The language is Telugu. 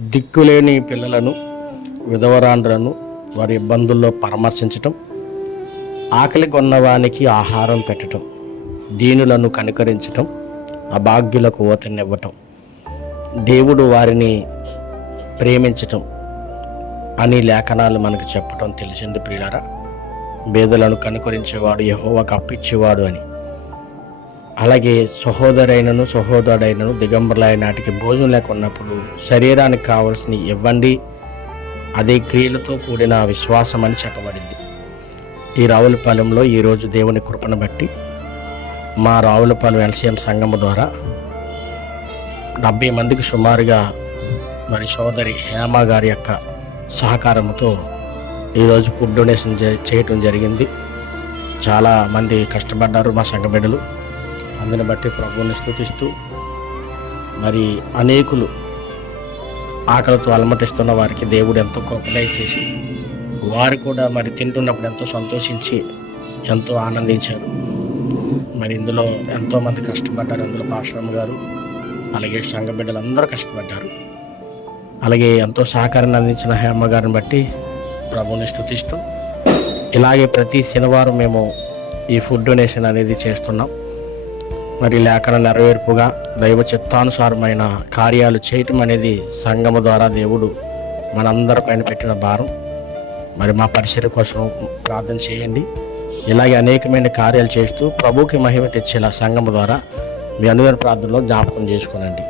దిక్కులేని పిల్లలను విధవరాండ్రను వారి ఇబ్బందుల్లో పరామర్శించటం ఆకలి కొన్నవానికి ఆహారం పెట్టటం దీనులను కనికరించటం అభాగ్యులకు ఓతనివ్వటం దేవుడు వారిని ప్రేమించటం అని లేఖనాలు మనకు చెప్పటం తెలిసింది ప్రియులారా. బేదలను కనుకరించేవాడు యహోవాకు అప్పిచ్చేవాడు అని. అలాగే సహోదరైనను సహోదరుడైనను దిగంబరులైన నాటికి భోజనం లేకున్నప్పుడు శరీరానికి కావలసిన ఇవ్వండి. అదే క్రియలతో కూడిన విశ్వాసం అని చెప్పబడింది. ఈ రావులపాలెంలో ఈరోజు దేవుని కృపను బట్టి మా రావులపాలెం ఎల్సీఎం సంఘము ద్వారా డెబ్బై మందికి సుమారుగా మరి సోదరి హేమ గారి యొక్క సహకారంతో ఈరోజు ఫుడ్ డొనేషన్ చే- చేయటం జరిగింది. చాలా మంది కష్టపడ్డారు మా సంఘ బిడ్డలు. అందుని బట్టి ప్రభువుని స్థుతిస్తూ మరి అనేకులు ఆకలితో అలమటిస్తున్న వారికి దేవుడు ఎంతో కృపదయ చేసి వారు కూడా మరి తింటున్నప్పుడు ఎంతో సంతోషించి ఎంతో ఆనందించారు. మరి ఇందులో ఎంతోమంది కష్టపడ్డారు. అందులో పాశ్రమ గారు అలాగే సంఘ బిడ్డలు అందరూ కష్టపడ్డారు. అలాగే ఎంతో సహకారాన్ని అందించిన హేమ గారిని బట్టి ప్రభువుని స్థుతిస్తూ ఇలాగే ప్రతి శనివారం మేము ఈ ఫుడ్ డొనేషన్ అనేది చేస్తున్నాం. మరి లేఖన నెరవేర్పుగా దైవ చిత్తానుసారమైన కార్యాలు చేయటం అనేది సంఘము ద్వారా దేవుడు మనందరి పైన పెట్టిన భారం. మరి మా పరిసర కోసం ప్రార్థన చేయండి. ఇలాగే అనేకమైన కార్యాలు చేస్తూ ప్రభుకి మహిమ తెచ్చేలా సంఘము ద్వారా మీ అనుదిన ప్రార్థనలో జ్ఞాపకం చేసుకోనండి.